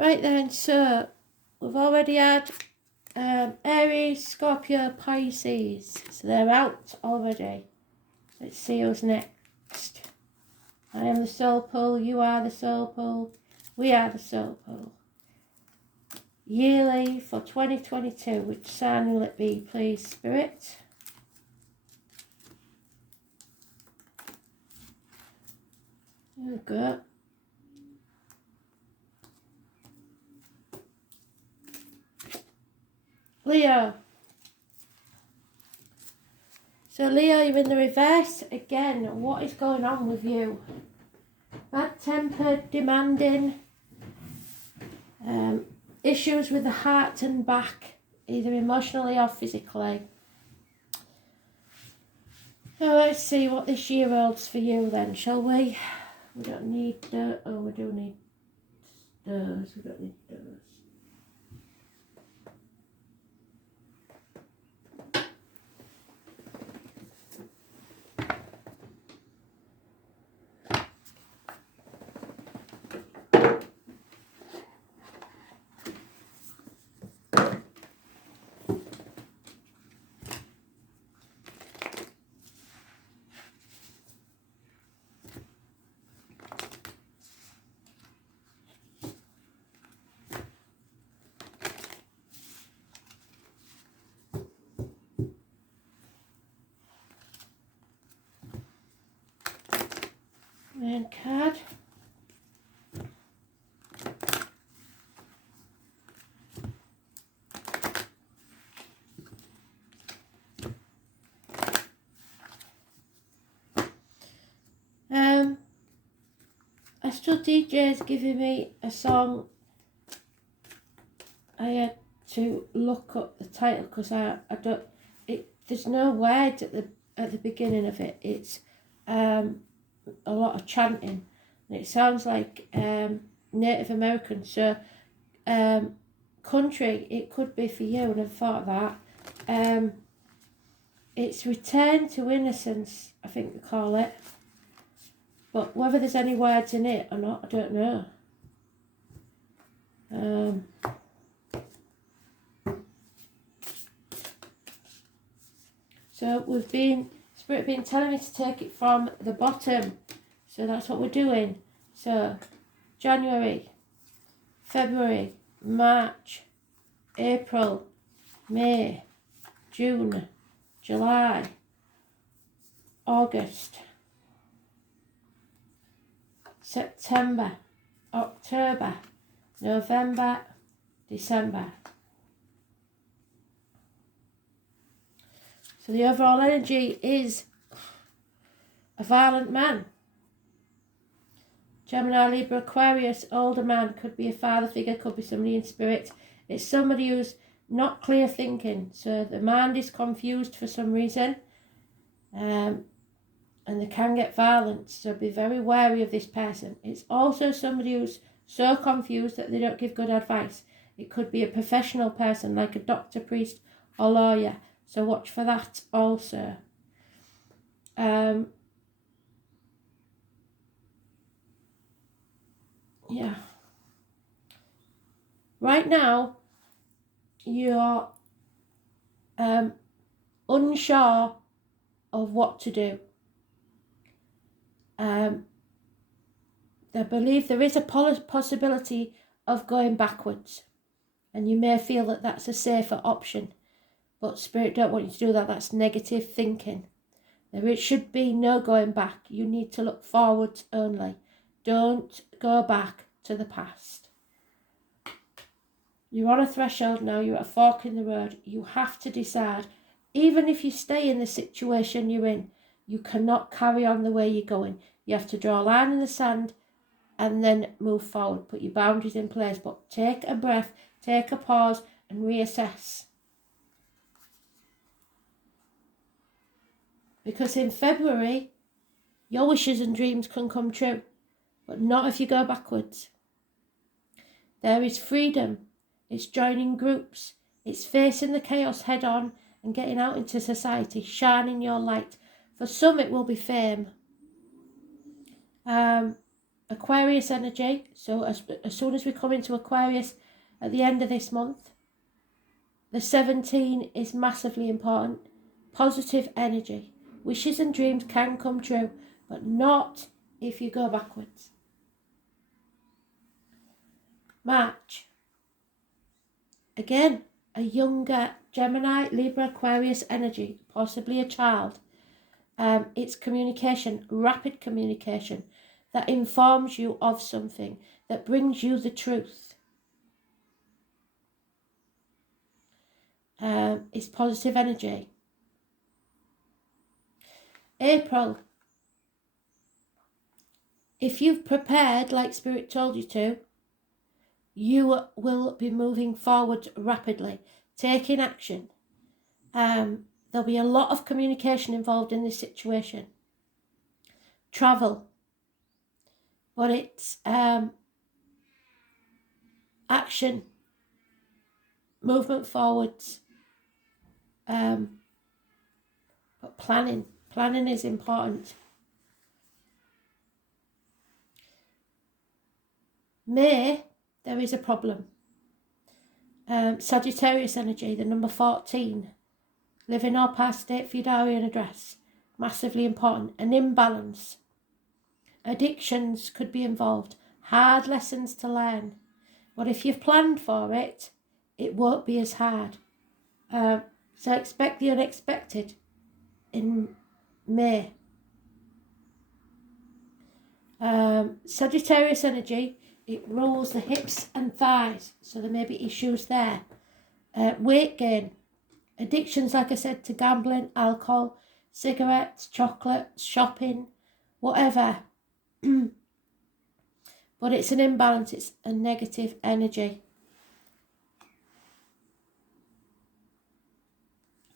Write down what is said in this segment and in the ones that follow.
Right then, so we've already had Aries, Scorpio, Pisces. So they're out already. Let's see who's next. I am the soul pole, you are the soul pole, we are the soul pole. Yearly for 2022, which sign will it be, please, Spirit? There we go. Leo. So Leo, you're in the reverse again. What is going on with you? Bad-tempered, demanding, issues with the heart and back, either emotionally or physically. Now let's see what this year holds for you then, shall we? We don't need those. Oh, we do need those. We don't need those. Main card. Astro DJ is giving me a song. I had to look up the title because I don't. There's no words at the beginning of it. It's a lot of chanting, and it sounds like Native American. So country, it could be for you, and I thought of that. It's Return to Innocence, I think they call it. But whether there's any words in it or not, I don't know. So Spirit been telling me to take it from the bottom. So that's what we're doing. So January, February, March, April, May, June, July, August, September, October, November, December. So the overall energy is a violent man. Gemini, Libra, Aquarius, older man, could be a father figure, could be somebody in spirit. It's somebody who's not clear thinking. So the mind is confused for some reason. And they can get violent, so be very wary of this person. It's also somebody who's so confused that they don't give good advice. It could be a professional person like a doctor, priest or lawyer, so watch for that also. Yeah. Right now, you're unsure of what to do. I believe there is a possibility of going backwards, and you may feel that that's a safer option, but Spirit don't want you to do that. That's negative thinking. There should be no going back. You need to look forwards only. Don't go back to the past. You're on a threshold now. You're at a fork in the road. You have to decide. Even if you stay in the situation you're in, you cannot carry on the way you're going. You have to draw a line in the sand and then move forward. Put your boundaries in place. But take a breath, take a pause and reassess. Because in February, your wishes and dreams can come true. But not if you go backwards. There is freedom. It's joining groups. It's facing the chaos head on and getting out into society, shining your light. For some, it will be fame. Aquarius energy. So as soon as we come into Aquarius at the end of this month, the 17 is massively important. Positive energy. Wishes and dreams can come true, but not if you go backwards. March. Again, a younger Gemini, Libra, Aquarius energy, possibly a child. It's communication, rapid communication that informs you of something, that brings you the truth. It's positive energy. April. If you've prepared like Spirit told you to, you will be moving forward rapidly, taking action. There'll be a lot of communication involved in this situation. Travel. But it's action, movement forwards, but planning is important. May, there is a problem. Sagittarius energy, the number 14, living or past date, Fidarian address, massively important. An imbalance. Addictions could be involved, hard lessons to learn. But if you've planned for it, it won't be as hard. So expect the unexpected in May. Sagittarius energy, it rules the hips and thighs, so there may be issues there. Weight gain. Addictions, like I said, to gambling, alcohol, cigarettes, chocolate, shopping, whatever. But it's an imbalance, it's a negative energy.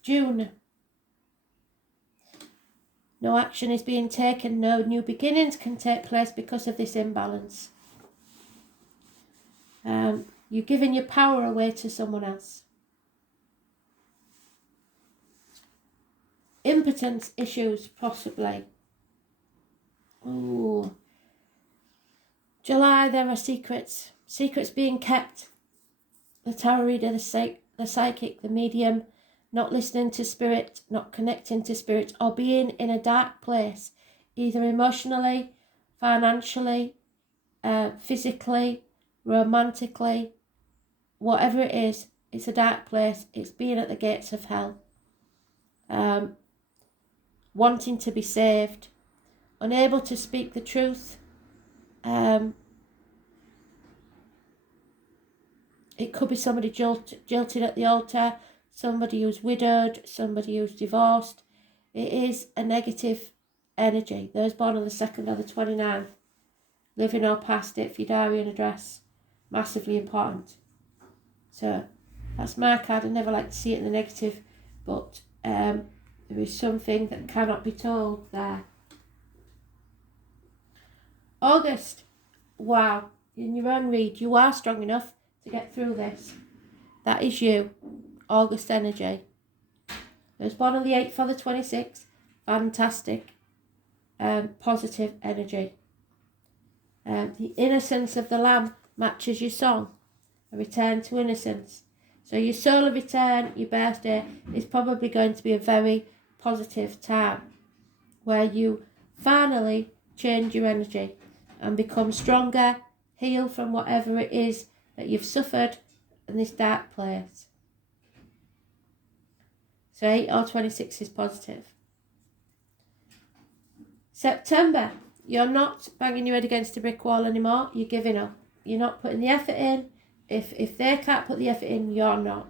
June. No action is being taken, no new beginnings can take place because of this imbalance. You're giving your power away to someone else. Impotence issues, possibly. Ooh. July, there are secrets being kept. The tarot reader, the psychic, the medium, not listening to spirit, not connecting to spirit, or being in a dark place, either emotionally, financially, physically, romantically, whatever it is, it's a dark place. It's being at the gates of hell. Wanting to be saved, unable to speak the truth. It could be somebody jilted at the altar, somebody who's widowed, somebody who's divorced. It is a negative energy. Those born on the 2nd or the 29th, living or past it, Fidarian address, massively important. So that's my card. I never like to see it in the negative, but there is something that cannot be told there. August. Wow. In your own read, you are strong enough to get through this. That is you. August energy. Those born on the 8th or the 26th, fantastic. Positive energy. The innocence of the lamb matches your song. A return to innocence. So your solar return, your birthday, is probably going to be a very positive time where you finally change your energy and become stronger, heal from whatever it is that you've suffered in this dark place. So 8 or 26 is positive. September, you're not banging your head against a brick wall anymore. You're giving up. You're not putting the effort in. If they can't put the effort in, you're not.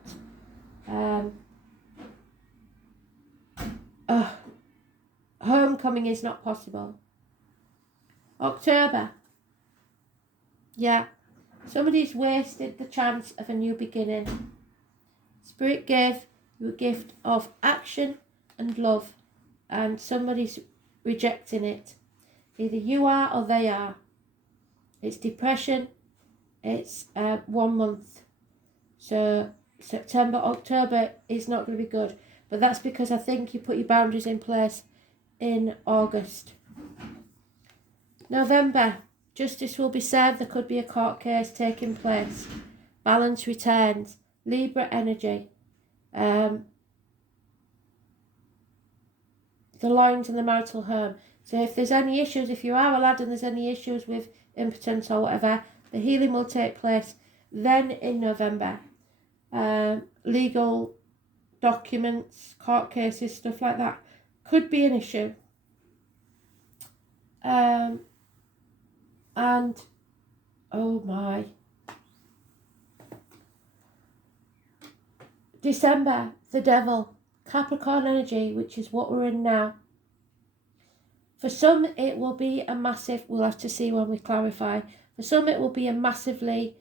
Homecoming is not possible. October. Yeah. Somebody's wasted the chance of a new beginning. Spirit gave you a gift of action and love, and somebody's rejecting it. Either you are or they are. It's depression. It's 1 month. So September, October is not going to be good. But that's because I think you put your boundaries in place in August. November. Justice will be served. There could be a court case taking place. Balance returns. Libra energy. The lines in the marital home. So if there's any issues, if you are a lad and there's any issues with impotence or whatever, the healing will take place then in November. Legal documents, court cases, stuff like that could be an issue. And oh my, December, the devil, Capricorn energy, which is what we're in now. For some it will be a massive, we'll have to see when we clarify, for some it will be a massively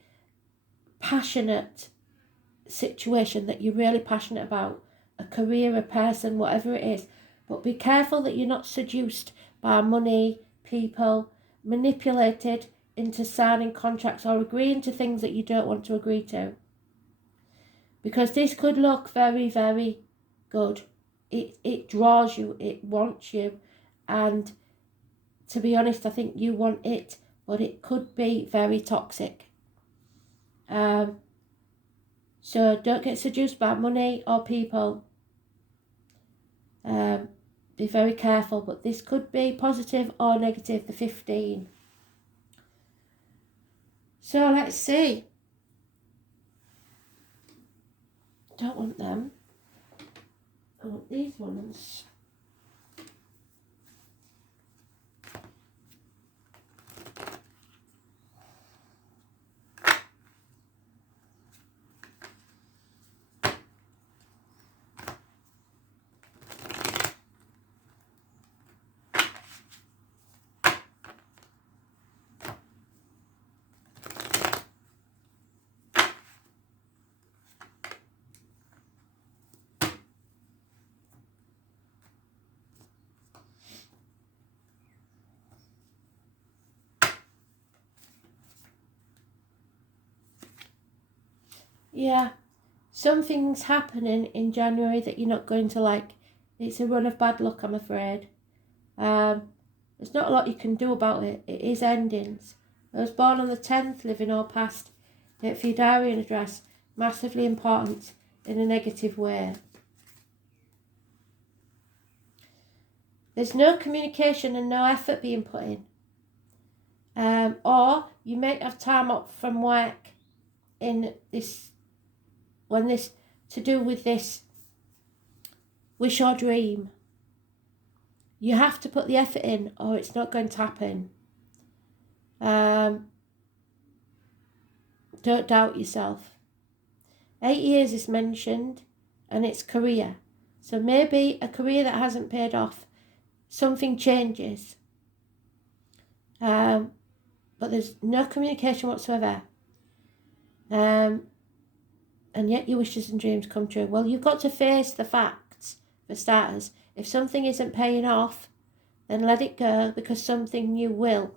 passionate situation that you're really passionate about, a career, a person, whatever it is. But be careful that you're not seduced by money, people, manipulated into signing contracts or agreeing to things that you don't want to agree to. Because this could look very, very good. It draws you, it wants you. And to be honest, I think you want it, but it could be very toxic. So don't get seduced by money or people. Be very careful, but this could be positive or negative, the 15. So let's see. Don't want them. I want these ones. Yeah, something's happening in January that you're not going to like. It's a run of bad luck, I'm afraid. There's not a lot you can do about it. It is endings. I was born on the 10th, living or past. Date for your diary and address. Massively important in a negative way. There's no communication and no effort being put in. Or you may have time up from work in this, when this, to do with this wish or dream. You have to put the effort in or it's not going to happen. Don't doubt yourself. 8 years is mentioned and it's career. So maybe a career that hasn't paid off, something changes. But there's no communication whatsoever. And yet your wishes and dreams come true. Well, you've got to face the facts, for starters. If something isn't paying off, then let it go, because something new will.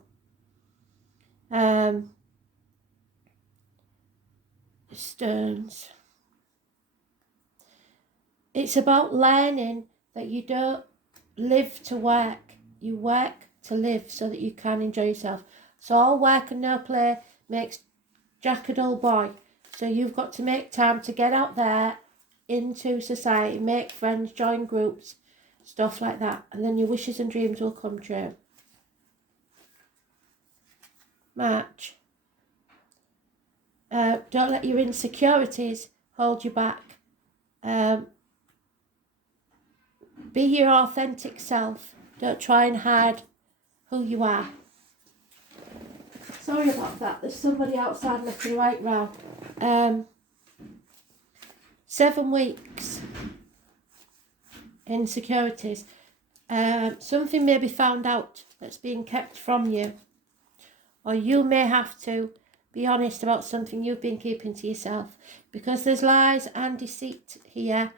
Stones. It's about learning that you don't live to work. You work to live so that you can enjoy yourself. So all work and no play makes Jack a dull boy. So you've got to make time to get out there into society, make friends, join groups, stuff like that. And then your wishes and dreams will come true. March. Don't let your insecurities hold you back. Be your authentic self. Don't try and hide who you are. Sorry about that. There's somebody outside looking right round. 7 weeks. Insecurities. Something may be found out that's being kept from you. Or you may have to be honest about something you've been keeping to yourself. Because there's lies and deceit here.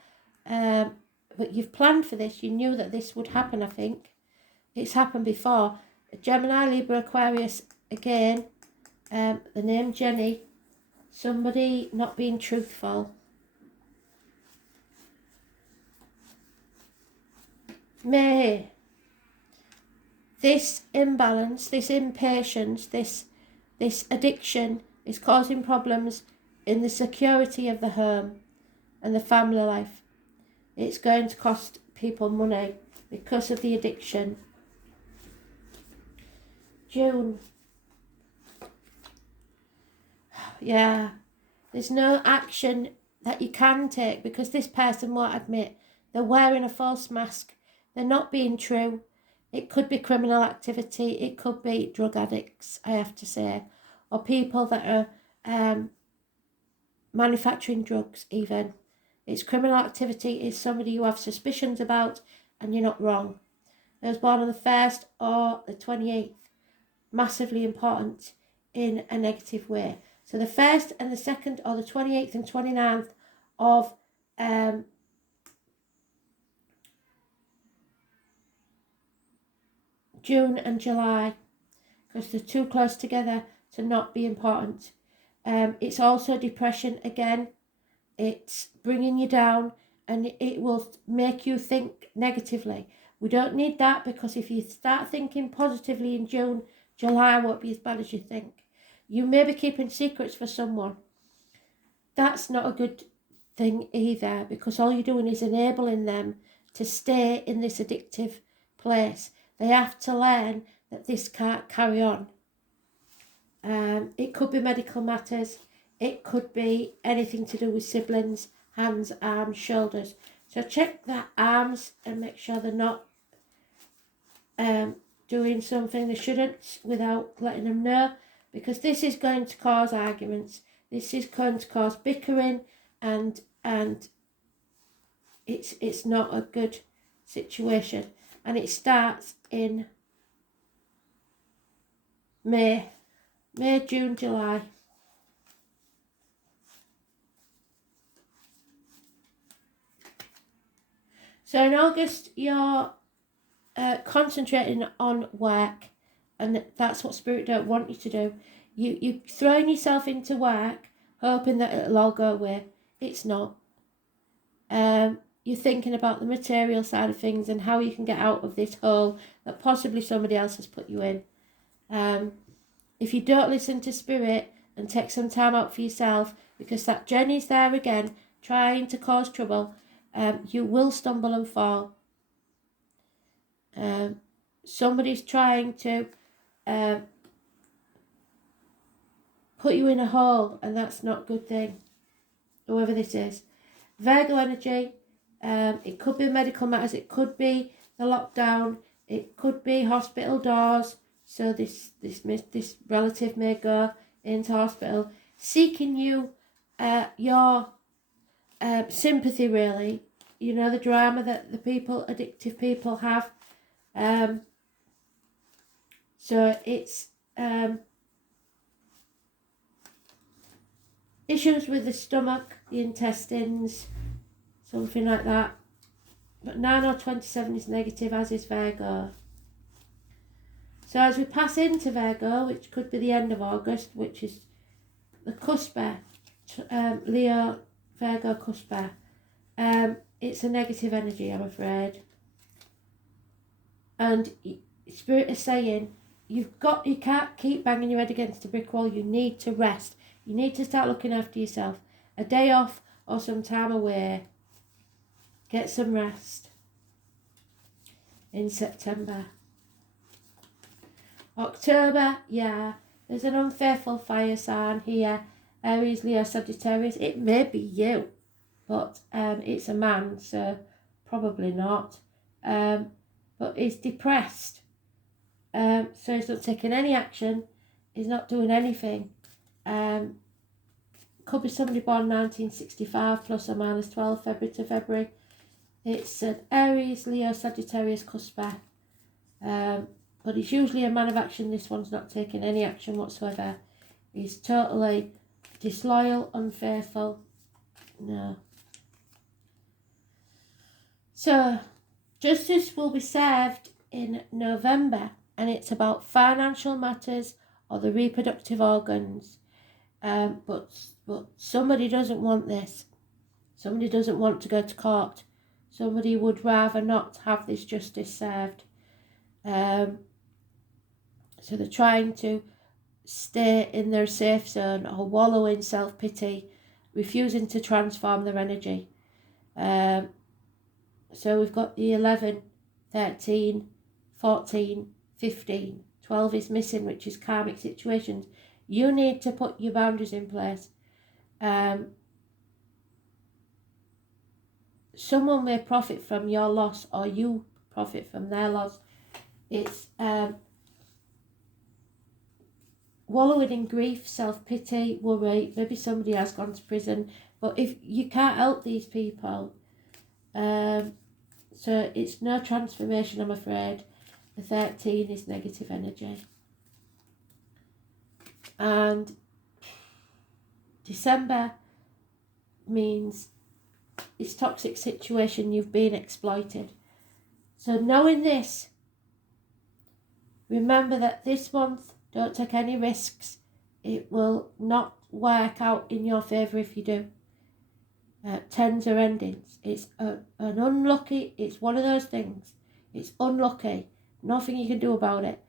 But you've planned for this. You knew that this would happen, I think. It's happened before. Gemini, Libra, Aquarius, again. The name Jenny. Somebody not being truthful. May. This imbalance, this impatience, this addiction is causing problems in the security of the home and the family life. It's going to cost people money because of the addiction. June. Yeah, there's no action that you can take because this person won't admit they're wearing a false mask. They're not being true. It could be criminal activity. It could be drug addicts, I have to say, or people that are manufacturing drugs even. It's criminal activity. It's somebody you have suspicions about and you're not wrong. They was born on the 1st or the 28th. Massively important in a negative way. So the 1st and the 2nd or the 28th and 29th of June and July, because they're too close together to not be important. It's also depression again. It's bringing you down and it will make you think negatively. We don't need that, because if you start thinking positively in June, July won't be as bad as you think. You may be keeping secrets for someone. That's not a good thing either, because all you're doing is enabling them to stay in this addictive place. They have to learn that this can't carry on. It could be medical matters. It could be anything to do with siblings, hands, arms, shoulders. So check their arms and make sure they're not doing something they shouldn't without letting them know, because this is going to cause arguments. This is going to cause bickering, and it's not a good situation. And it starts in May, June, July. So in August, you're concentrating on work, and that's what Spirit don't want you to do. You're throwing yourself into work, hoping that it'll all go away. It's not. You're thinking about the material side of things and how you can get out of this hole that possibly somebody else has put you in. If you don't listen to Spirit and take some time out for yourself, because that Jenny's there again, trying to cause trouble, you will stumble and fall. Somebody's trying to put you in a hole, and that's not a good thing, whoever this is. Virgo energy, it could be medical matters, it could be the lockdown, it could be hospital doors. So this relative may go into hospital seeking you your sympathy, really. You know, the drama that the addictive people have. So it's issues with the stomach, the intestines, something like that. But 9 or 27 is negative, as is Virgo. So as we pass into Virgo, which could be the end of August, which is the cusper, Leo, Virgo cusper, it's a negative energy, I'm afraid. And Spirit is saying, you can't keep banging your head against a brick wall. You need to rest. You need to start looking after yourself. A day off or some time away. Get some rest. In September. October, yeah, there's an unfaithful fire sign here. Aries, Leo, Sagittarius. It may be you, but it's a man, so probably not. But he's depressed. So he's not taking any action. He's not doing anything. Could be somebody born 1965 plus or minus 12 February to February. It's an Aries, Leo, Sagittarius cusper. But he's usually a man of action. This one's not taking any action whatsoever. He's totally disloyal, unfaithful. No. So, justice will be served in November, and it's about financial matters or the reproductive organs. But somebody doesn't want this. Somebody doesn't want to go to court. Somebody would rather not have this justice served. So they're trying to stay in their safe zone or wallow in self-pity, refusing to transform their energy. So we've got the 11, 13, 14, 15, 12 is missing, which is karmic situations. You need to put your boundaries in place. Someone may profit from your loss, or you profit from their loss. It's wallowing in grief, self-pity, worry. Maybe somebody has gone to prison, but if you can't help these people, so it's no transformation, I'm afraid. The 13 is negative energy. And December means it's toxic situation, you've been exploited. So knowing this, remember that this month, don't take any risks. It will not work out in your favour if you do. Tens are endings. It's an unlucky, it's one of those things. It's unlucky. Nothing you can do about it.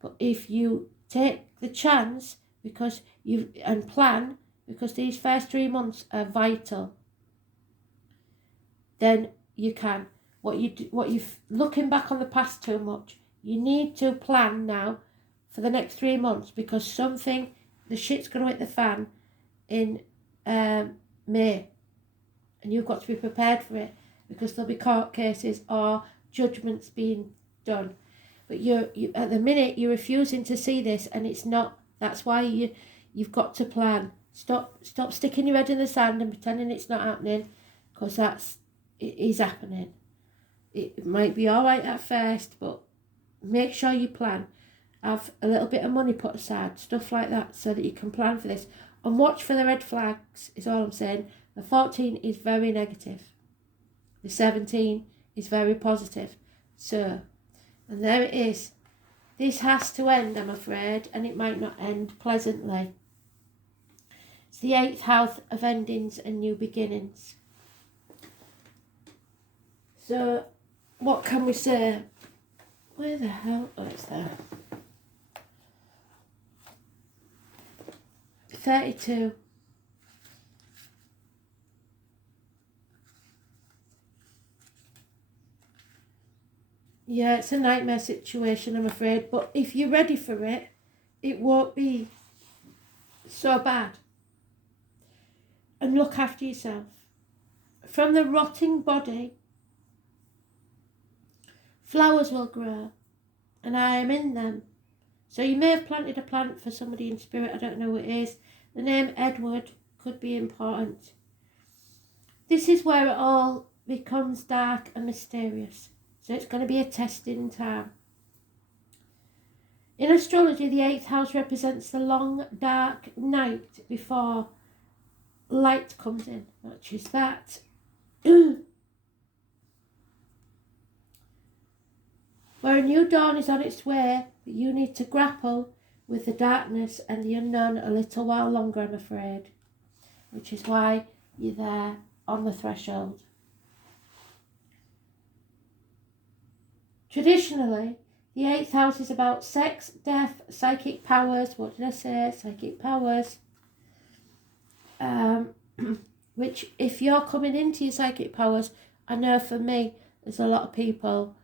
But if you take the chance and plan, because these first 3 months are vital, then you can. What you're looking back on the past too much. You need to plan now for the next 3 months, because the shit's going to hit the fan in May. And you've got to be prepared for it, because there'll be court cases or judgments being done. But you at the minute, you're refusing to see this, and it's not. That's why you've got to plan. Stop sticking your head in the sand and pretending it's not happening, because it is happening. It might be all right at first, but make sure you plan. Have a little bit of money put aside, stuff like that, so that you can plan for this. And watch for the red flags, is all I'm saying. The 14 is very negative. The 17 is very positive. So, and there it is. This has to end, I'm afraid, and it might not end pleasantly. It's the 8th house of endings and new beginnings. So, what can we say? Where the hell? Oh, it's there. 32. Yeah, it's a nightmare situation, I'm afraid. But if you're ready for it, it won't be so bad. And look after yourself. From the rotting body, flowers will grow. And I am in them. So you may have planted a plant for somebody in spirit. I don't know what it is. The name Edward could be important. This is where it all becomes dark and mysterious. So it's going to be a testing time. In astrology, the 8th house represents the long, dark night before light comes in, which is that. Where a new dawn is on its way, but you need to grapple with the darkness and the unknown a little while longer, I'm afraid. Which is why you're there on the threshold. Traditionally, the 8th house is about sex, death, psychic powers. What did I say? Psychic powers. Which, if you're coming into your psychic powers, I know for me, there's a lot of people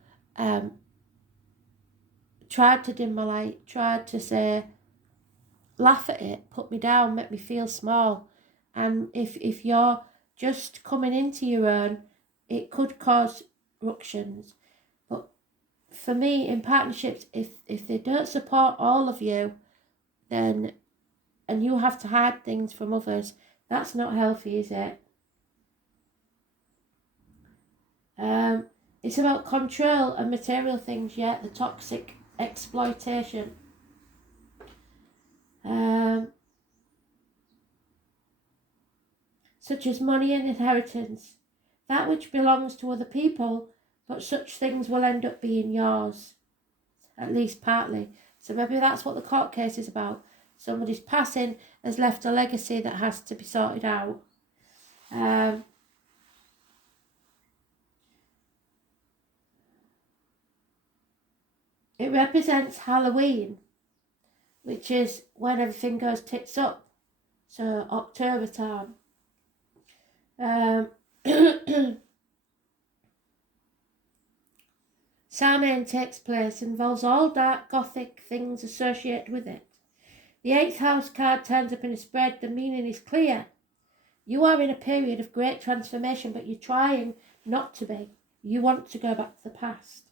tried to dim my light, tried to say, laugh at it, put me down, make me feel small. And if you're just coming into your own, it could cause ructions. But for me, in partnerships, if they don't support all of you, then, and you have to hide things from others, that's not healthy, is it? It's about control and material things, yet the toxic exploitation. Such as money and inheritance, that which belongs to other people, but such things will end up being yours, at least partly. So maybe that's what the court case is about. Somebody's passing has left a legacy that has to be sorted out. It represents Halloween. which is when everything goes tits up. So October time. Samhain takes place, involves all dark gothic things associated with it. The 8th house card turns up in a spread. The meaning is clear. You are in a period of great transformation, but you're trying not to be. You want to go back to the past.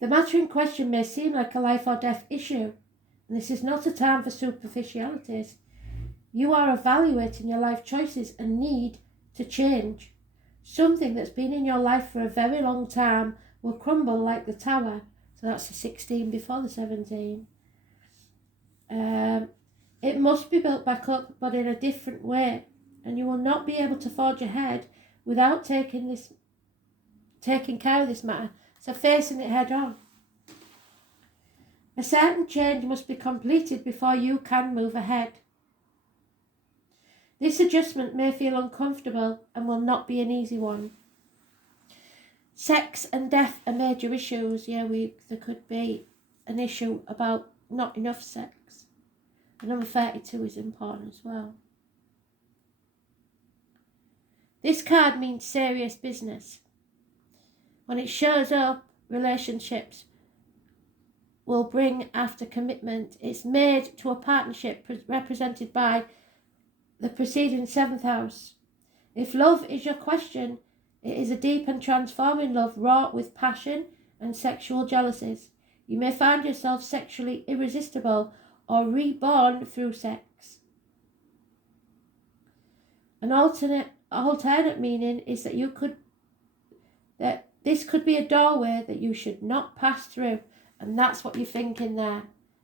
The matter in question may seem like a life or death issue, and this is not a time for superficialities. You are evaluating your life choices and need to change. Something that's been in your life for a very long time will crumble like the tower. So that's the 16 before the 17. It must be built back up, but in a different way. And you will not be able to forge ahead without taking care of this matter. So facing it head on. A certain change must be completed before you can move ahead. This adjustment may feel uncomfortable and will not be an easy one. Sex and death are major issues. There could be an issue about not enough sex. And number 32 is important as well. This card means serious business. When it shows up, relationships will bring after commitment. It's made to a partnership represented by the preceding 7th house. If love is your question, it is a deep and transforming love wrought with passion and sexual jealousies. You may find yourself sexually irresistible or reborn through sex. An alternate meaning is that this could be a doorway that you should not pass through, and that's what you're thinking there.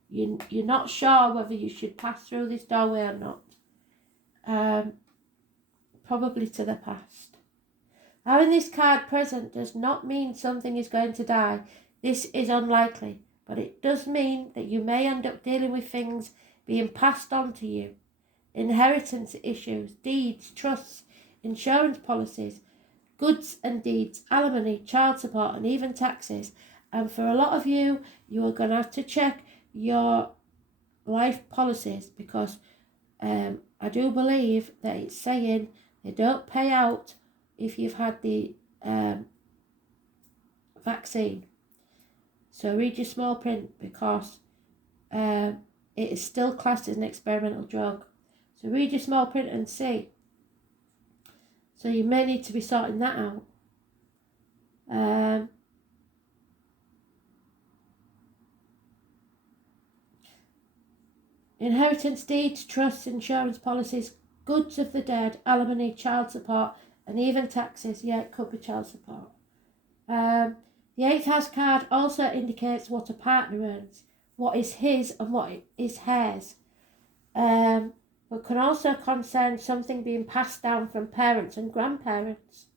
You're not sure whether you should pass through this doorway or not. Probably to the past. Having this card present does not mean something is going to die. This is unlikely, but it does mean that you may end up dealing with things being passed on to you. Inheritance issues, deeds, trusts, insurance policies, goods and deeds, alimony, child support, and even taxes. And for a lot of you, you are going to have to check your life policies, because I do believe that it's saying they don't pay out if you've had the vaccine. So read your small print, because it is still classed as an experimental drug. So read your small print and see. So you may need to be sorting that out. Inheritance deeds, trusts, insurance policies, goods of the dead, alimony, child support, and even taxes. Yeah, it could be child support. The 8th house card also indicates what a partner earns, what is his and what is hers. But can also concern something being passed down from parents and grandparents.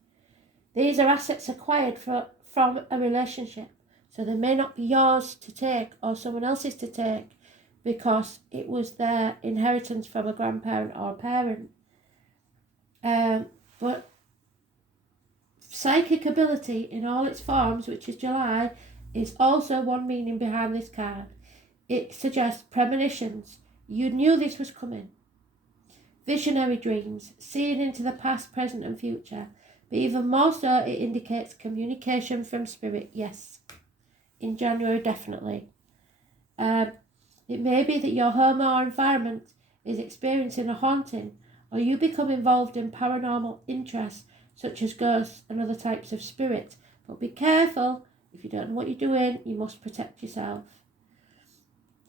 These are assets acquired from a relationship, so they may not be yours to take or someone else's to take, because it was their inheritance from a grandparent or a parent. But psychic ability in all its forms, which is July, is also one meaning behind this card. It suggests premonitions. You knew this was coming. Visionary dreams, seeing into the past, present and future. But even more so, it indicates communication from spirit, yes. In January, definitely. It may be that your home or environment is experiencing a haunting, or you become involved in paranormal interests, such as ghosts and other types of spirit. But be careful. If you don't know what you're doing, you must protect yourself.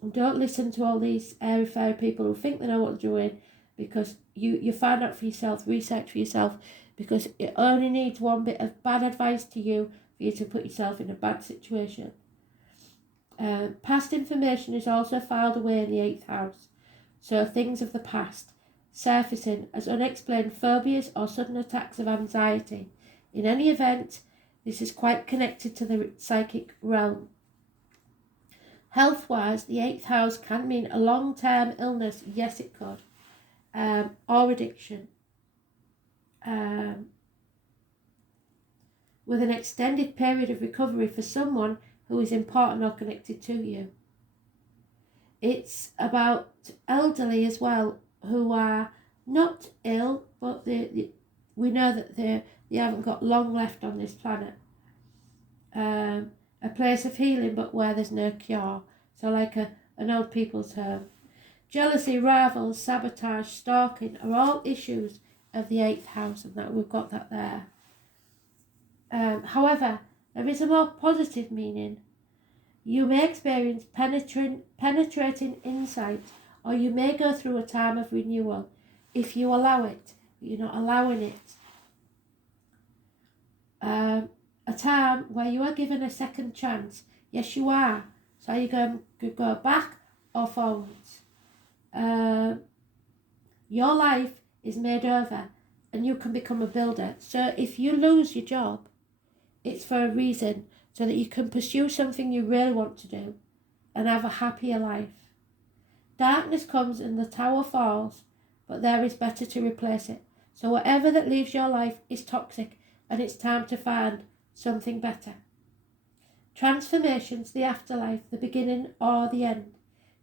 And don't listen to all these airy-fairy people who think they know what they're doing, because you find out for yourself, research for yourself, because it only needs one bit of bad advice to you for you to put yourself in a bad situation. Past information is also filed away in the 8th house, so things of the past surfacing as unexplained phobias or sudden attacks of anxiety. In any event, this is quite connected to the psychic realm. Health-wise, the 8th house can mean a long-term illness. Yes, it could. Or addiction. With an extended period of recovery for someone who is important or connected to you. It's about elderly as well, who are not ill, but we know that they haven't got long left on this planet. A place of healing, but where there's no cure. So like an old people's home. Jealousy, rivals, sabotage, stalking are all issues of the 8th house, and that we've got that there. However, there is a more positive meaning. You may experience penetrating insight, or you may go through a time of renewal if you allow it, but you're not allowing it. A time where you are given a second chance. Yes, you are. So you could go back or forwards. Your life is made over and you can become a builder. So if you lose your job, it's for a reason, so that you can pursue something you really want to do and have a happier life. Darkness comes and the tower falls, but there is better to replace it. So whatever that leaves your life is toxic, and it's time to find something better. Transformations, the afterlife, the beginning or the end.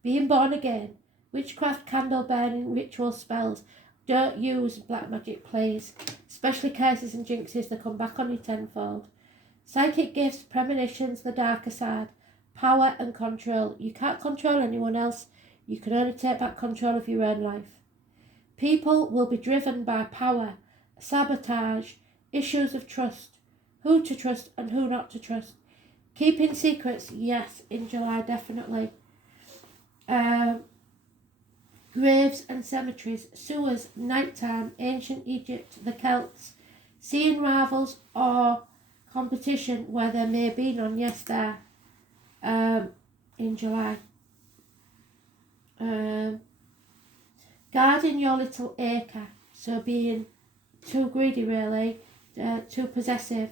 Being born again. Witchcraft, candle burning, ritual spells. Don't use black magic, please. Especially curses and jinxes that come back on you tenfold. Psychic gifts, premonitions, the darker side. Power and control. You can't control anyone else. You can only take back control of your own life. People will be driven by power, sabotage, issues of trust. Who to trust and who not to trust. Keeping secrets, yes, in July, definitely. Graves and cemeteries, sewers, nighttime, ancient Egypt, the Celts. Seeing rivals or competition where there may be none, yes, there, in July. Guarding your little acre, so being too greedy really, too possessive.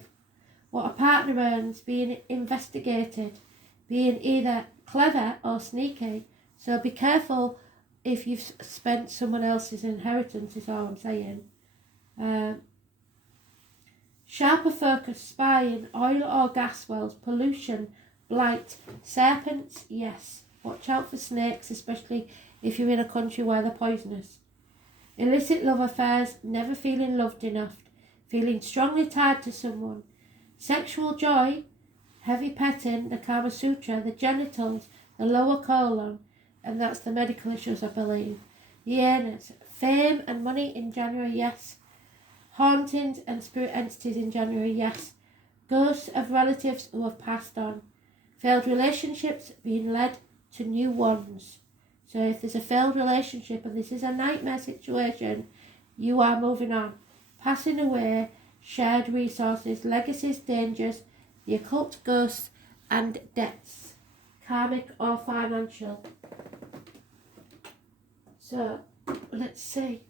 What a partner earns, being investigated, being either clever or sneaky. So be careful if you've spent someone else's inheritance, is all I'm saying. Sharper focus, spying, oil or gas wells, pollution, blight, serpents, yes. Watch out for snakes, especially if you're in a country where they're poisonous. Illicit love affairs, never feeling loved enough, feeling strongly tied to someone. Sexual joy, heavy petting, the Kama Sutra, the genitals, the lower colon, and that's the medical issues, I believe. Hyenas, fame and money in January, yes. Hauntings and spirit entities in January, yes. Ghosts of relatives who have passed on. Failed relationships being led to new ones. So if there's a failed relationship and this is a nightmare situation, you are moving on. Passing away, shared resources, legacies, dangers, the occult, ghosts and debts. Karmic or financial. So, let's see.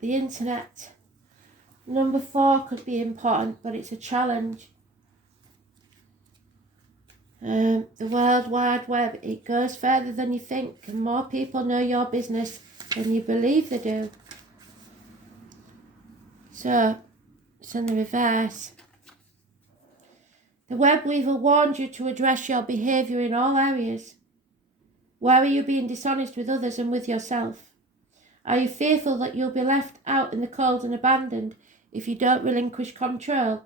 The internet. Number 4 could be important, but it's a challenge. The World Wide Web, it goes further than you think, and more people know your business than you believe they do. So, it's in the reverse. The web weaver warned you to address your behaviour in all areas. Where are you being dishonest with others and with yourself? Are you fearful that you'll be left out in the cold and abandoned if you don't relinquish control?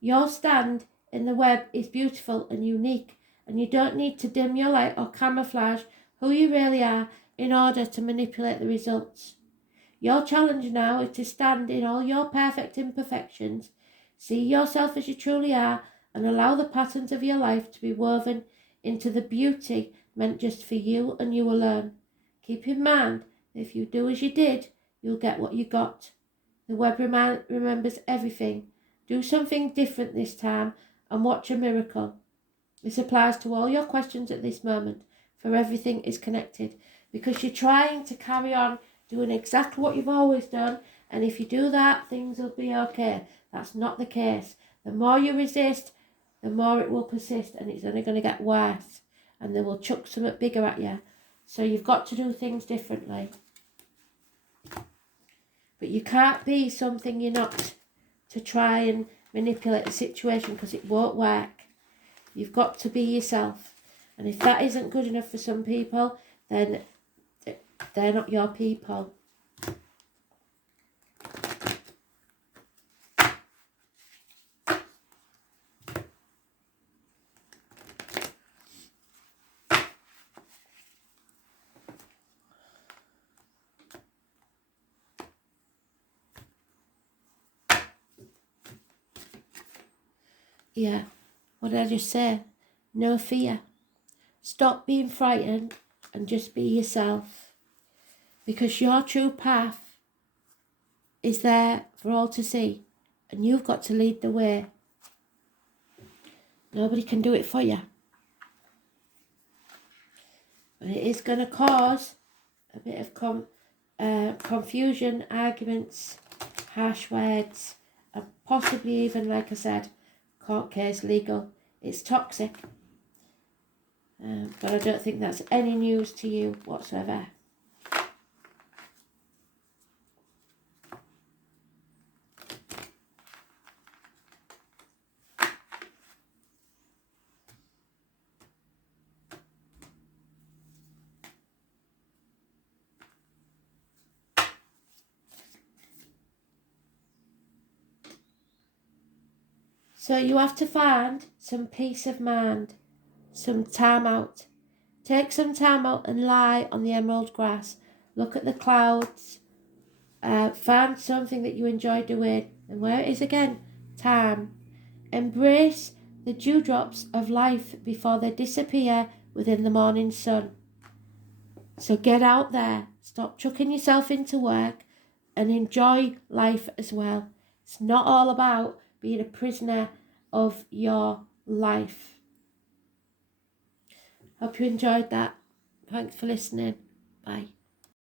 Your stand in the web is beautiful and unique, and you don't need to dim your light or camouflage who you really are in order to manipulate the results. Your challenge now is to stand in all your perfect imperfections, see yourself as you truly are, and allow the patterns of your life to be woven into the beauty meant just for you and you alone. Keep in mind, If you do as you did, you'll get what you got. The web remembers everything. Do something different this time and watch a miracle. This applies to all your questions at this moment, for everything is connected. Because you're trying to carry on doing exactly what you've always done, and if you do that, things will be okay. That's not the case. The more you resist, the more it will persist, and it's only going to get worse, and they will chuck something bigger at you. So you've got to do things differently. But you can't be something you're not to try and manipulate the situation, because it won't work. You've got to be yourself. And if that isn't good enough for some people, then they're not your people. Yeah, what did I just say? No fear. Stop being frightened and just be yourself. Because your true path is there for all to see. And you've got to lead the way. Nobody can do it for you. But it is going to cause a bit of confusion, arguments, harsh words, and possibly even, like I said, court case, legal. It's toxic. But I don't think that's any news to you whatsoever. So you have to find some peace of mind, some time out. Take some time out and lie on the emerald grass. Look at the clouds. Find something that you enjoy doing. And where it is again, time. Embrace the dewdrops of life before they disappear within the morning sun. So get out there. Stop chucking yourself into work and enjoy life as well. It's not all about being a prisoner of your life. Hope you enjoyed that. Thanks for listening. Bye.